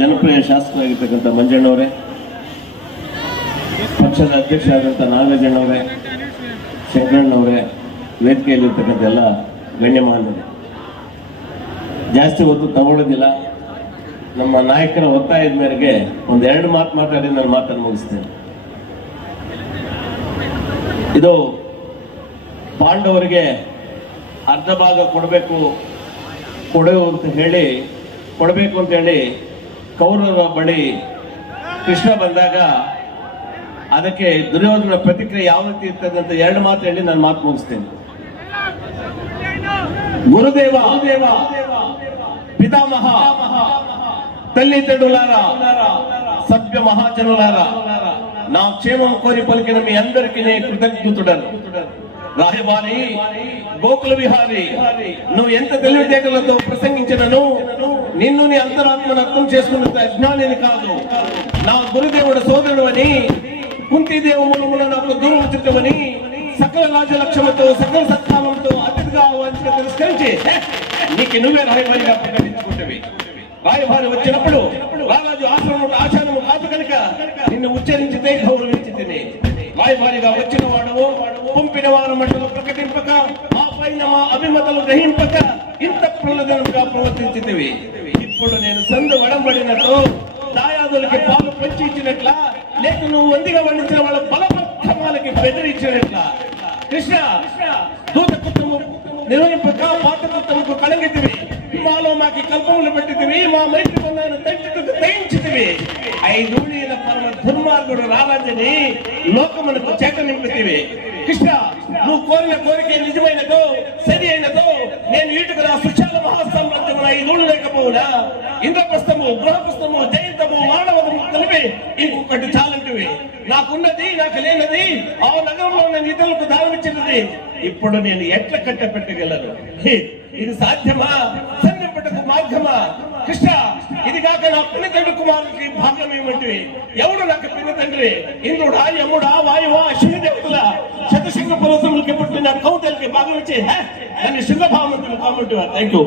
ಜನಪ್ರಿಯ ಶಾಸಕರಾಗಿರ್ತಕ್ಕಂಥ ಮಂಜಣ್ಣವರೇ, ಪಕ್ಷದ ಅಧ್ಯಕ್ಷರಾದಂಥ ನಾಗರಾಜಣ್ಣವರೇ ಶಂಕರಣ್ಣವರೇ, ವೇದಿಕೆಯಲ್ಲಿರ್ತಕ್ಕಂಥ ಎಲ್ಲ ಗಣ್ಯಮಾನ್ಯರೇ ಜಾಸ್ತಿ ಹೊತ್ತು ತಗೊಳ್ಳೋದಿಲ್ಲ. ನಮ್ಮ ನಾಯಕರ ಒತ್ತಾಯದ ಮೇರೆಗೆ ಒಂದು ಎರಡು ಮಾತು ಮಾತಾಡಿ ನಾನು ಮಾತನ್ನು ಮುಗಿಸ್ತೇನೆ. ಇದು ಪಾಂಡವರಿಗೆ ಅರ್ಧ ಭಾಗ ಕೊಡಬೇಕು, ಕೊಡು ಅಂತ ಹೇಳಿ, ಕೊಡಬೇಕು ಅಂತ ಹೇಳಿ ಕೌರವರ ಬಳಿ ಕೃಷ್ಣ ಬಂದಾಗ ಅದಕ್ಕೆ ದುರ್ಯೋಧನ ಪ್ರತಿಕ್ರಿಯೆ ಯಾವ ರೀತಿ ಇರ್ತದೆ ಅಂತ ಎರಡು ಮಾತು ಹೇಳಿ ನಾನು ಮಾತು ಮುಗಿಸ್ತೇನೆ ಗುರುದೇವ ಗುರುದೇವ పితామహ తల్లిదండ్రులారా సభ్య మహాజనులారా నా క్షేమం కోరి పలికిన మీ అందరికీ నేను కృతజ్ఞతుడను రాయబారి గోకుల విహారి నువ్వు ఎంత తెలివితేటలతో ప్రసంగించినను నిన్ను నీ అంతరాత్మను అర్థం చేసుకున్న అజ్ఞానిని కాదు. నా గురుదేవుడు సోదరుడు అని కుంతిదేవ మూలమున నాకు దూరం చిత్తమని సకల రాజలక్ష్యంతో సకల సత్కామంతో అతిథిగా వంచిన తిరస్కరించి నీకు నువ్వే రాయబారిగా ప్రకటించుకుంటవి. రాయబారి వచ్చినప్పుడు రారాజు ఆశ్రమం ఆచారము కాదు కనుక నిన్ను ఉచ్చరించితే గౌరవించి తిని రాయబారిగా వచ్చిన వాడు పంపిన వారు మంటలు ప్రకటింపక ఆ పైన మా అభిమతలు గ్రహింపక ఇంత ప్రలదనంగా ప్రవర్తించితివి. ఇప్పుడు నేను సందు వడంబడినట్టు దాయాదులకి పాలు పంచి ఇచ్చినట్ల లేక నువ్వు వందిగా వండించిన వాళ్ళ బలపక్షమాలకి బెదిరించినట్ల. కృష్ణ దూత కుటుంబం నిర్వహింపక పాత కుటుంబకు కళంగితివి మాలో మాకి కల్పములు పెట్టితివి మా మైత్రి బంధాన్ని తండ్రికి తయించితివి ఐదూళ్ళ పరమ దుర్మార్గుడు రారాజని లోకమునకు చేత నింపితివి కృష్ణ నువ్వు కోరిన కోరిక నిజమైనదో సరి అయినదో నేను వీటికి నా సుశాల మహాసామ్రాజ్యమున ఐదూళ్ళు లేకపోవునా ఇంద్రప్రస్థము గృహప్రస్థము జయంతము మానవము కలిపి ఇంకొకటి చాలంటివి. నాకున్నది నాకు లేనది ఆ నగరంలో నేను ఇతరులకు దానమిచ్చినది ఇప్పుడు నేను ఎట్ల కట్ట పెట్టగలను? హే, ఇది సాధ్యమా? సన్నిపటకు మార్గమా? కృష్ణ ఇది కాక నా పిన్న తండ్రి కుమారుడికి భాగం ఏమంటివి? ఎవడు నాకు పిన్న తండ్రి ఇంద్రుడా యముడా వాయువా శివదేవతల శతశృంగ ఎప్పుడు పుట్టిన కౌతలకి భాగం ఇచ్చి హే, నన్ను శృంగ భావమంతులు కామంటివా థ్యాంక్ యూ